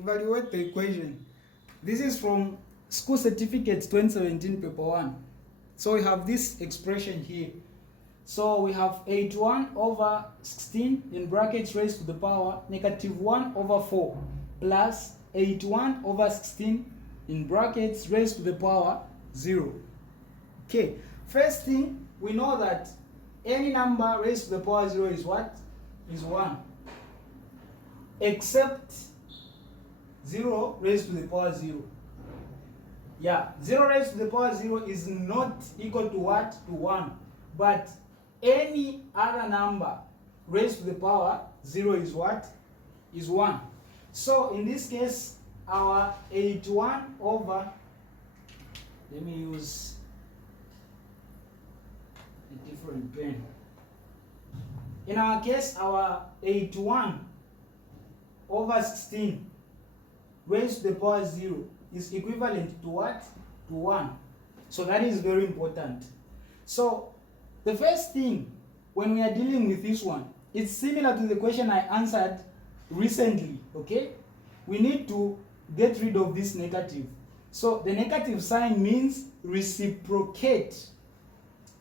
evaluate the equation. This is from School Certificate 2017 paper 1. So we have this expression here. So we have 81 over 16 in brackets raised to the power negative 1 over 4 plus 81 over 16 in brackets raised to the power 0. Okay, first thing, we know that any number raised to the power 0 is what? Is 1. Except 0 raised to the power 0. Yeah, 0 raised to the power 0 is not equal to what? To 1. But any other number raised to the power 0 is what? Is 1. So in this case, our 81 over, let me use a different pen. In our case, our 81 over 16 raised to the power 0 is equivalent to what? To 1. So that is very important. So the first thing when we are dealing with this one, it's similar to the question I answered recently, okay? We need to get rid of this negative. So the negative sign means reciprocate.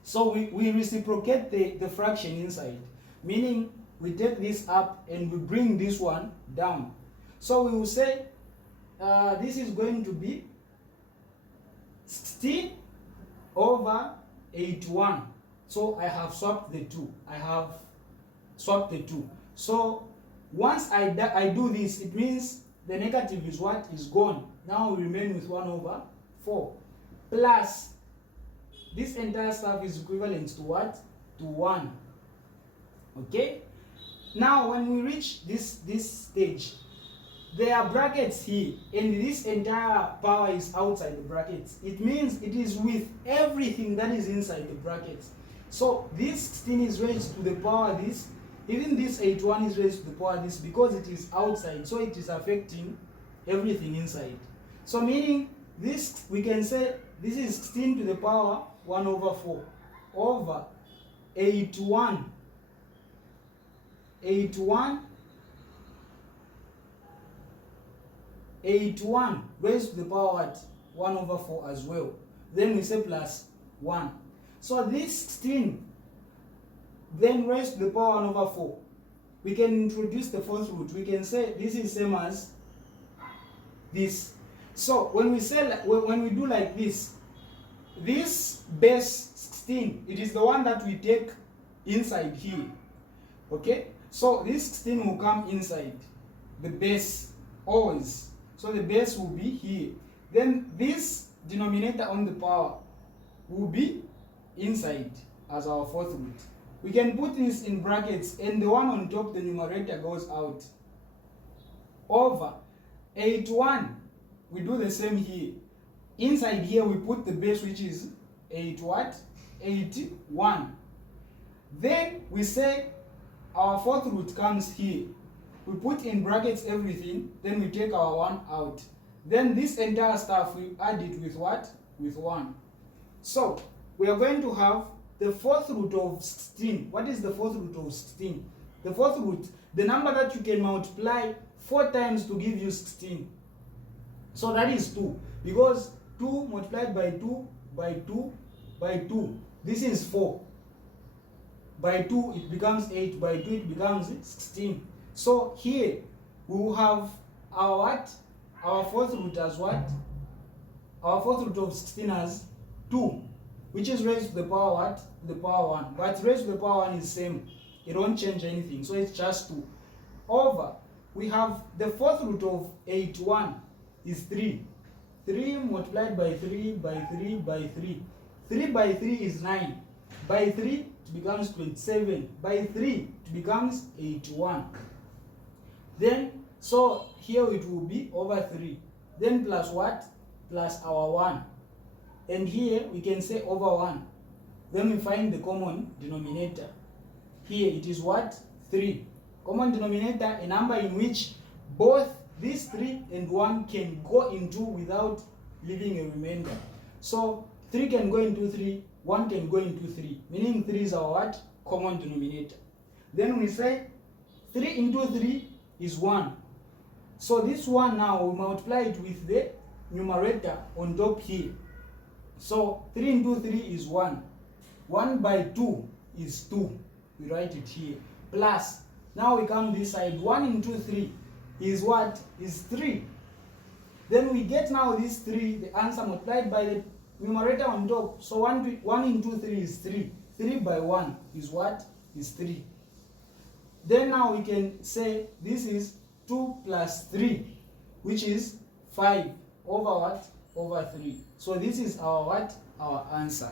So we reciprocate the fraction inside, meaning we take this up and we bring this one down. So we will say this is going to be 16 over 81. So I have swapped the 2. I have swapped the 2. So once I do this, it means the negative is what? Is gone. Now we remain with 1 over 4. Plus, this entire stuff is equivalent to what? To 1. Okay? Now when we reach this stage, there are brackets here, and this entire power is outside the brackets. It means it is with everything that is inside the brackets. So this 16 is raised to the power this, even this 81 is raised to the power this, because it is outside, so it is affecting everything inside. So meaning this, we can say this is 16 to the power 1 over 4 over 81 raised to the power what? 1 over 4 as well. Then we say plus 1. So this 16 then raised to the power 1 over 4. We can introduce the fourth root. We can say this is same as this. So when we say, when we do like this base 16, it is the one that we take inside here. Okay? So this 16 will come inside the base always. So the base will be here. Then this denominator on the power will be inside as our fourth root. We can put this in brackets, and the one on top, the numerator, goes out. Over 81, we do the same here. Inside here, we put the base, which is 81. Then we say our fourth root comes here. We put in brackets everything, then we take our 1 out. Then this entire stuff, we add it with what? With 1. So we are going to have the fourth root of 16. What is the fourth root of 16? The fourth root, the number that you can multiply 4 times to give you 16. So that is 2. Because 2 multiplied by 2 by 2 by 2. This is 4. By 2 it becomes 8. By 2 it becomes 16. So here we will have our what? Our fourth root as what? Our fourth root of 16 as 2. Which is raised to the power what? The power 1. But raised to the power 1 is same. It won't change anything. So it's just 2. Over, we have the fourth root of 81 is 3. 3 multiplied by 3 by 3 by 3. 3 by 3 is 9. By 3 it becomes 27. By 3 it becomes 81. Then, so here it will be over 3. Then plus what? Plus our 1. And here we can say over 1. Then we find the common denominator. Here it is what? 3. Common denominator, a number in which both these 3 and 1 can go into without leaving a remainder. So 3 can go into 3, 1 can go into 3. Meaning 3 is our what? Common denominator. Then we say 3 into 3 is 1. So this one now, we multiply it with the numerator on top here. So 3 into 3 is 1. 1 by 2 is 2. We write it here. Plus, now we come this side. 1 into 3 is what? Is 3. Then we get now this 3, the answer multiplied by the numerator on top. So 1 into 3 is 3. 3 by 1 is what? Is 3. Then now we can say this is 2 plus 3, which is 5 over what? Over 3. So this is our what? Our answer.